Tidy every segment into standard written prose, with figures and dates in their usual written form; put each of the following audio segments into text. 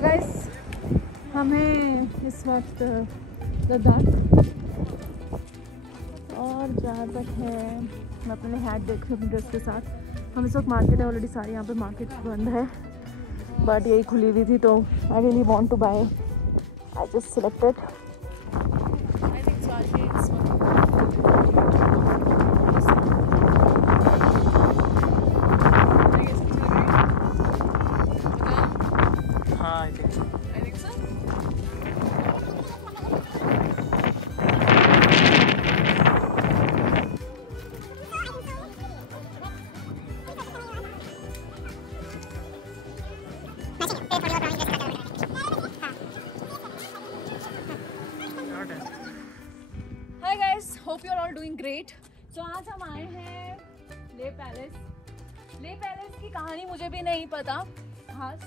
तो गाइस हमें इस वक्त लद्दाख और जहाँ तक है मैं अपने हैट देख रही हूँ अपनी ड्रेस के साथ। हम इस वक्त मार्केट है, ऑलरेडी सारी यहाँ पे मार्केट बंद है बट यही खुली हुई थी तो I really want to buy. I just selected I think so hi guys, hope you are all doing great. So आज हम आए हैं ले पैलेस। ले पैलेस की कहानी मुझे भी नहीं पता खास,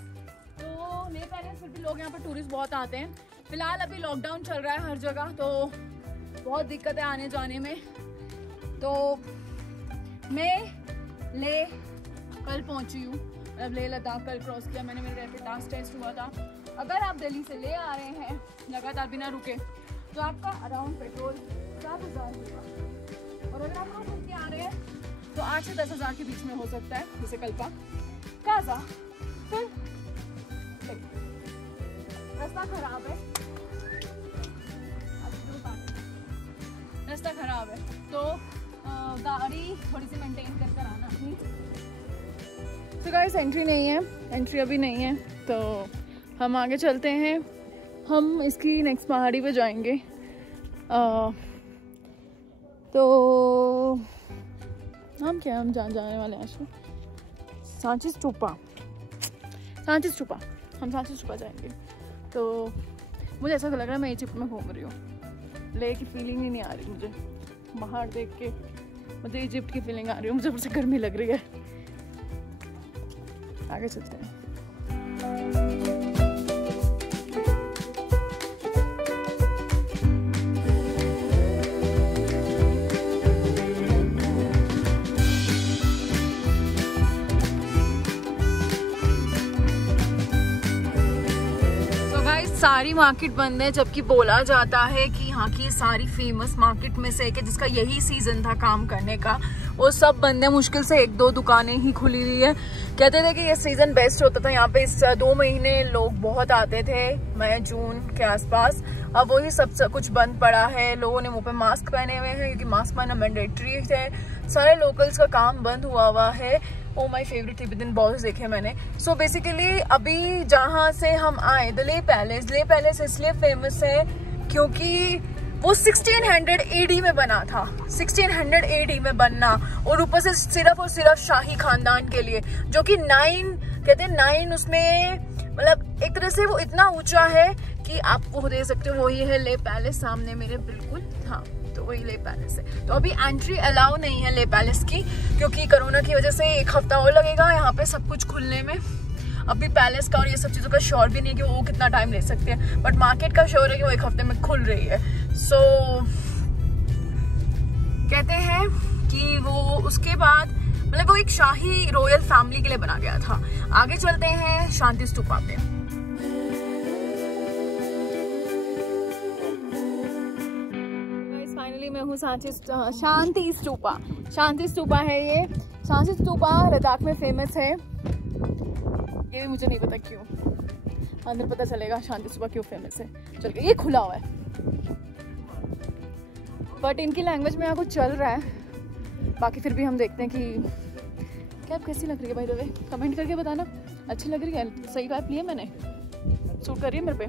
तो ले पैलेस फिर भी लोग यहाँ पर टूरिस्ट बहुत आते हैं। फिलहाल अभी लॉकडाउन चल रहा है हर जगह, तो बहुत दिक्कत है आने जाने में। तो मैं ले कल पहुँची हूँ, मतलब ले लद्दाख कल क्रॉस किया मैंने, मेरा रैपिड टास्क टेस्ट हुआ था। अगर आप दिल्ली से ले आ रहे हैं लगातार बिना रुके तो आपका अराउंड पेट्रोल 7,000 होगा, और अगर आप वहाँ घूम के आ रहे हैं तो 8 से 10,000 के बीच में हो सकता है। जैसे कल्पा काजा फिर रास्ता खराब है, रास्ता खराब है तो गाड़ी थोड़ी सी मेंटेन कर कर आना अपनी। तो गाइस एंट्री नहीं है, एंट्री अभी नहीं है, तो हम आगे चलते हैं। हम इसकी नेक्स्ट पहाड़ी पे जाएंगे। तो हम क्या हम जाने वाले हैं सांची स्तूपा। हम सांची स्तूपा जाएंगे। तो मुझे ऐसा लग रहा है मैं इजिप्ट में घूम रही हूँ। ले की फीलिंग ही नहीं आ रही मुझे, बाहर देख के मुझे इजिप्ट की फीलिंग आ रही है। मुझे ऊपर से गर्मी लग रही है। आगे चलते हैं। सारी मार्केट बंद है, जबकि बोला जाता है कि यहाँ की सारी फेमस मार्केट में से एक है जिसका यही सीजन था काम करने का, वो सब बंद है। मुश्किल से 1-2 दुकानें ही खुली हुई है। कहते थे कि ये सीजन बेस्ट होता था, यहाँ पे इस 2 महीने लोग बहुत आते थे, मई जून के आसपास। अब वही सब कुछ बंद पड़ा है। लोगों ने मुंह पे मास्क पहने हुए हैं क्योंकि मास्क पहनना मैंडेटरी है। सारे लोकल्स का काम बंद हुआ है। ओ माई फेवरेट तिब्बतन बॉल्स देखे मैंने। सो बेसिकली अभी जहाँ से हम आए द ले पैलेस इसलिए फेमस है क्योंकि वो 1600 AD में बना था। 1600 AD में बनना, और ऊपर से सिर्फ और सिर्फ शाही खानदान के लिए, जो कि 9 उसमें, मतलब एक तरह से वो इतना ऊंचा है कि आप वो देख सकते हो। वही है ले पैलेस सामने मेरे बिल्कुल, हाँ तो वही ले पैलेस है। तो अभी एंट्री अलाउ नहीं है ले पैलेस की, क्योंकि कोरोना की वजह से 1 हफ्ता और लगेगा यहाँ पे सब कुछ खुलने में। अभी पैलेस का और ये सब चीज़ों का श्योर भी नहीं है कि वो कितना टाइम ले सकते हैं, बट मार्केट का श्योर है कि वो 1 हफ्ते में खुल रही है। सो कहते हैं कि वो उसके बाद, मतलब वो एक शाही रॉयल फैमिली के लिए बना गया था। आगे चलते हैं शांति स्तूपा पे। फाइनली मैं हूँ शांति स्तूपा है ये। शांति स्तूपा लद्दाख में फेमस है, ये भी मुझे नहीं पता क्यों। अंदर पता चलेगा शांति स्तूपा क्यों फेमस है। चल ये खुला हुआ है बट इनकी लैंग्वेज में यहाँ कुछ चल रहा है। बाकी फिर भी हम देखते हैं कि कैब कैसी लग रही है। भाई द वे कमेंट करके बताना अच्छी लग रही है। सही कैब लिया मैंने, सूट कर रही है मेरे पे।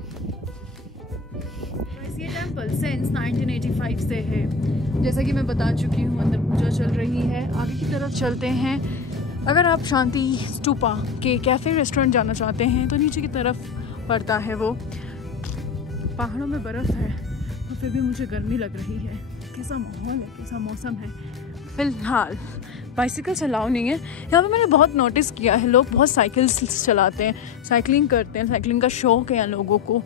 ये टेम्पल सिंस 1985 से है, जैसा कि मैं बता चुकी हूँ। अंदर पूजा चल रही है। आगे की तरफ चलते हैं। अगर आप शांति स्तूपा के कैफ़े रेस्टोरेंट जाना चाहते हैं तो नीचे की तरफ पड़ता है वो। पहाड़ों में बर्फ़ है तो फिर भी मुझे गर्मी लग रही है। कैसा माहौल है, कैसा मौसम है। फिलहाल बाइसिकल अलाउ नहीं है यहाँ पे। मैंने बहुत नोटिस किया है, लोग बहुत साइकिल्स चलाते हैं, साइकिलिंग करते हैं। साइकिलिंग का शौक है यहाँ लोगों को।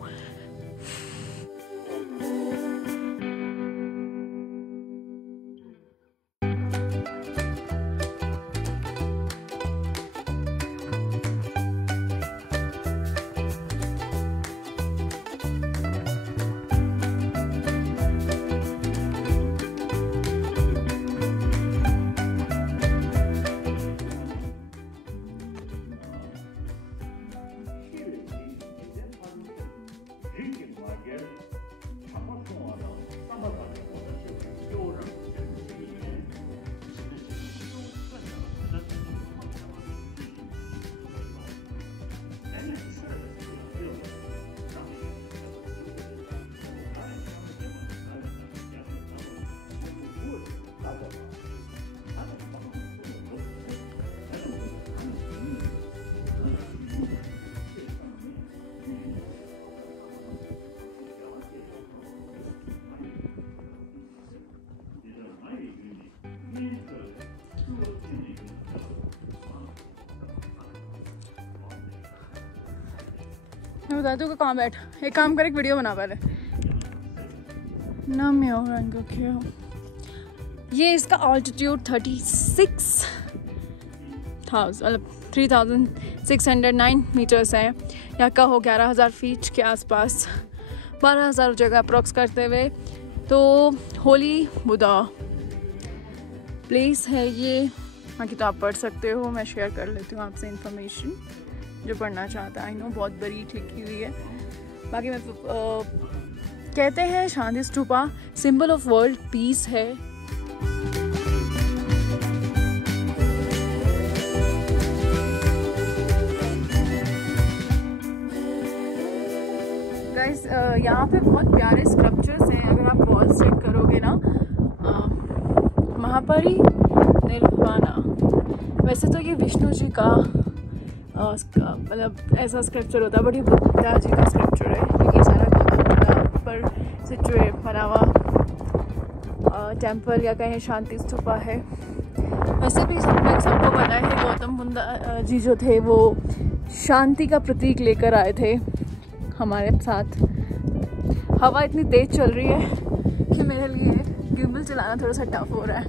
मैं बता दूँ कि कहाँ बैठ, एक काम कर, एक वीडियो बना पहले ना। मैं और रंग क्या, ये इसका ऑल्टीट्यूड 3609 मीटर्स है। यहाँ का हो 11,000 फीट के आसपास, 12,000 जगह अप्रॉक्स करते हुए। तो होली बुद्धा प्लेस है ये, बाकी तो आप पढ़ सकते हो, मैं शेयर कर लेती हूँ आपसे इन्फॉर्मेशन जो पढ़ना चाहता है। आई नो बहुत बरीक लिखी हुई है। बाकी मैं कहते हैं Shanti Stupa symbol of world peace है। गाइस यहाँ पे बहुत प्यारे स्कल्पचर्स हैं। अगर आप वॉल चेक करोगे ना, महापरी निर्वाणा, वैसे तो ये विष्णु जी का मतलब ऐसा स्कल्पचर होता है, बट ये बुद्धा जी का स्कल्पचर है क्योंकि सारा बुद्धा पर सिचुएट बना हुआ टेम्पल या कहें शांति स्तूपा है। वैसे भी सबको पता है गौतम बुद्ध जी जो थे वो शांति का प्रतीक लेकर आए थे हमारे साथ। हवा इतनी तेज चल रही है कि मेरे लिए गिम्बल चलाना थोड़ा सा टफ हो रहा है,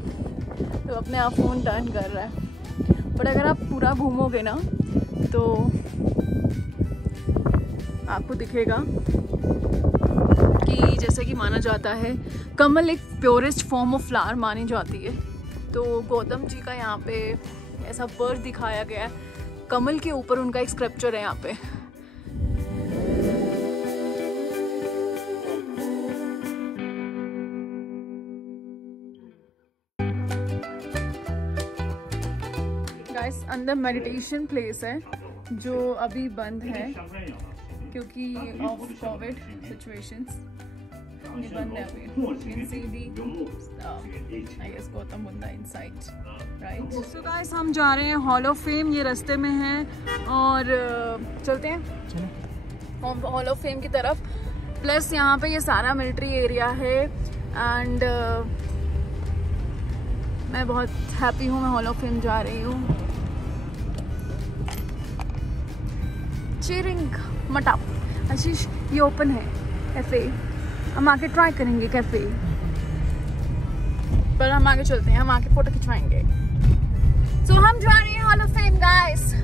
तो अपने आप फ़ोन टर्न कर रहा है। बट अगर आप पूरा घूमोगे ना तो आपको दिखेगा कि जैसे कि माना जाता है कमल एक प्योरेस्ट फॉर्म ऑफ फ्लावर मानी जाती है। तो गौतम जी का यहाँ पे ऐसा बर्ड दिखाया गया है, कमल के ऊपर उनका एक स्कल्पचर है यहाँ पे। गाइस अंदर मेडिटेशन प्लेस है जो अभी बंद है क्योंकि ऑफ कोविड सिचुएशंस, ये बंद है अभी। You can see the I guess Gautam Buddha inside, right. So guys हम जा रहे हैं हॉल ऑफ फेम, ये रास्ते में है और चलते हैं हॉल ऑफ फेम की तरफ। प्लस यहाँ पे ये सारा मिलिट्री एरिया है एंड मैं बहुत हैप्पी हूँ, मैं हॉल ऑफ फेम जा रही हूँ। चीरिंग मटाप आशीष, ये ओपन है कैफे, हम आके ट्राई करेंगे कैफे, पर हम आगे चलते हैं, हम आके फोटो खिंचवाएंगे। सो हम जा रहे हैं hall of fame guys.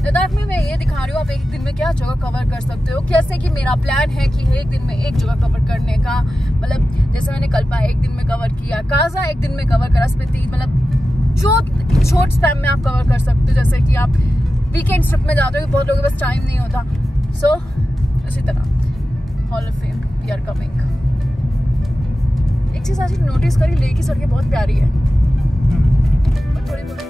Ladakh में मैं ये दिखा रही हूँ आप एक दिन में क्या जगह कवर कर सकते हो। कैसे कि मेरा प्लान है कि एक दिन में एक जगह कवर करने का, मतलब जैसे मैंने कल्पा एक दिन में कवर किया, काजा एक दिन में कवर करा, स्पीति, मतलब जो शॉर्ट स्पैम में आप कवर कर सकते हो। जैसे कि आप वीकेंड ट्रिप में जाते हो, बहुत लोगों के पास टाइम नहीं होता। सो इसी तरह hall of fame we are coming. एक चीज आज नोटिस करी, लेह की सड़कें बहुत प्यारी है, थोड़ी बहुत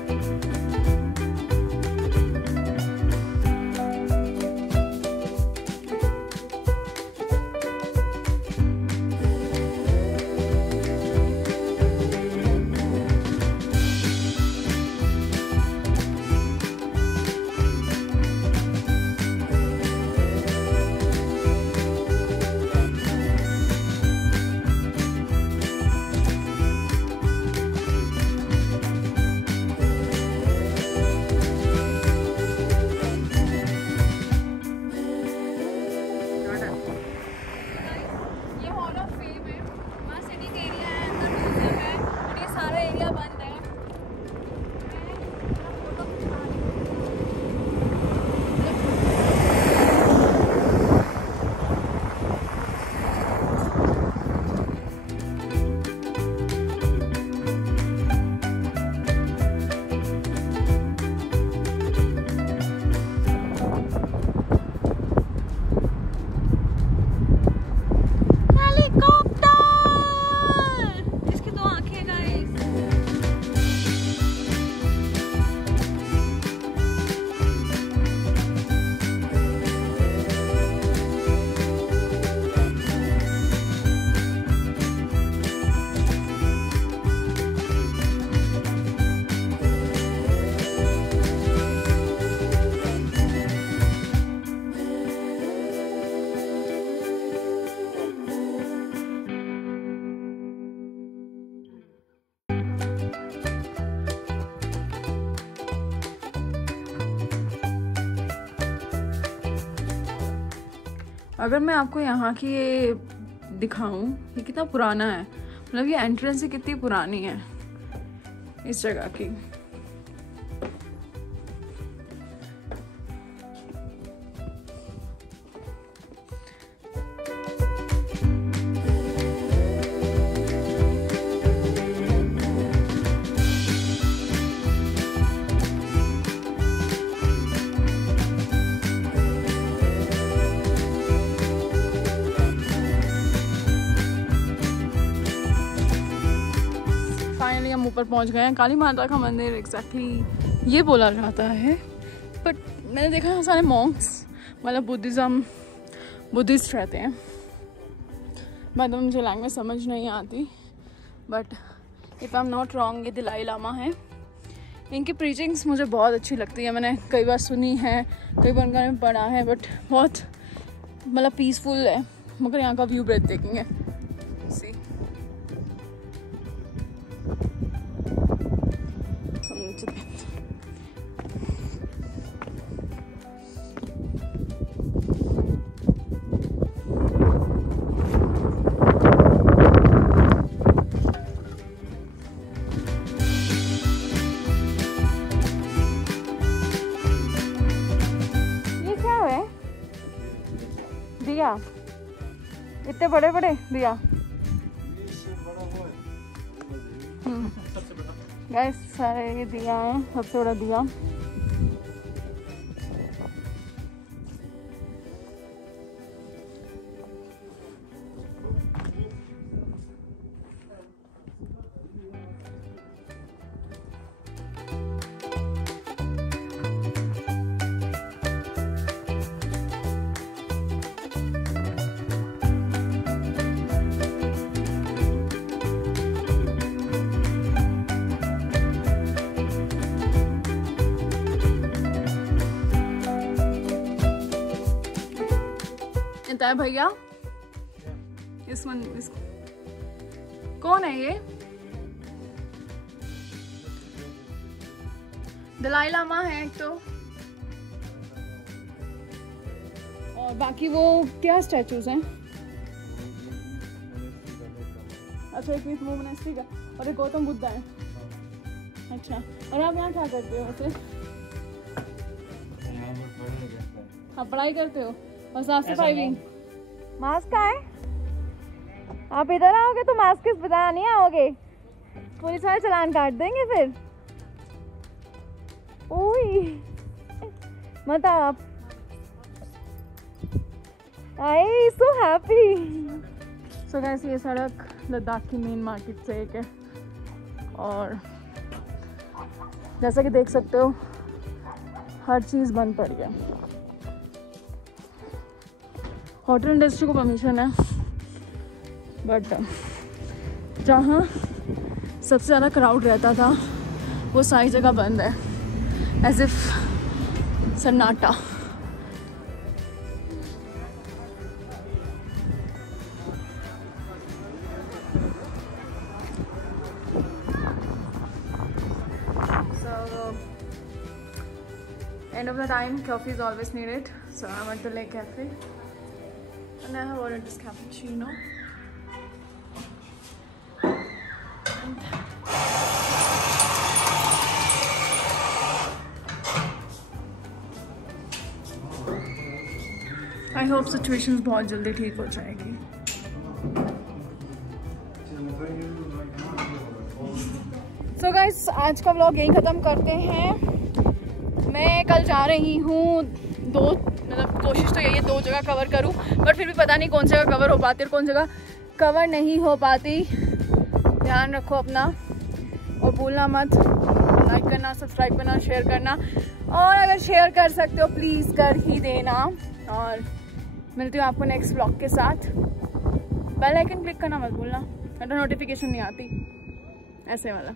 अगर मैं आपको यहाँ की ये दिखाऊं, ये कितना पुराना है, मतलब ये एंट्रेंस ही कितनी पुरानी है इस जगह की। हम ऊपर पहुंच गए हैं। काली माता का मंदिर एग्जैक्टली ये बोला जाता है, बट मैंने देखा है सारे मॉन्क्स, मतलब बुद्धिस्ट रहते हैं। बाद में मुझे लैंग्वेज समझ नहीं आती, but if I am not wrong ये दलाई लामा है। इनकी प्रीचिंग्स मुझे बहुत अच्छी लगती है, मैंने कई बार सुनी है, कई बार उनका में पढ़ा है, बट बहुत मतलब पीसफुल है। मगर यहाँ का व्यू ब्रेथ टेकिंग है। सी दिया, इतने बड़े बड़े दिया। गाइस सारे ये दिया है, सबसे बड़ा दिया। है भैया कौन है ये? दलाई लामा है एक तो, और बाकी वो क्या स्टैचूज हैं? अच्छा एक वो मोनेस्ट्री का, और एक गौतम बुद्धा है। अच्छा, और आप यहाँ क्या करते हो वैसे? आप पढ़ाई करते हो और साफ सफाई भी? मास्क का है, आप इधर आओगे तो मास्क किस बताया नहीं आओगे, पुलिस वाले चालान काट देंगे फिर। ओए मत आप, आई सो हैप्पी। सो गाइस ये सड़क लद्दाख की मेन मार्केट से एक है, और जैसा कि देख सकते हो हर चीज़ बंद पड़ी है। होटल इंडस्ट्री को परमिशन है, बट जहाँ सबसे ज़्यादा क्राउड रहता था वो सारी जगह बंद है, एज इफ सन्नाटा। So end of the time, coffee is always needed, so I went to Lake Cafe. And I have ordered this cappuccino. And I hope situations बहुत जल्दी ठीक हो जाएगी। So guys, आज का व्लॉग यहीं ख़त्म करते हैं। मैं कल जा रही हूँ मतलब कोशिश तो यही है 2 जगह कवर करूँ, बट फिर भी पता नहीं कौन सी जगह कवर हो पाती है और कौन जगह कवर नहीं हो पाती। ध्यान रखो अपना, और भूलना मत लाइक करना, सब्सक्राइब करना, शेयर करना, और अगर शेयर कर सकते हो प्लीज़ कर ही देना। और मिलती हूँ आपको नेक्स्ट व्लॉग के साथ। बेल आइकन क्लिक करना मत भूलना, तो नोटिफिकेशन नहीं आती ऐसे वाला।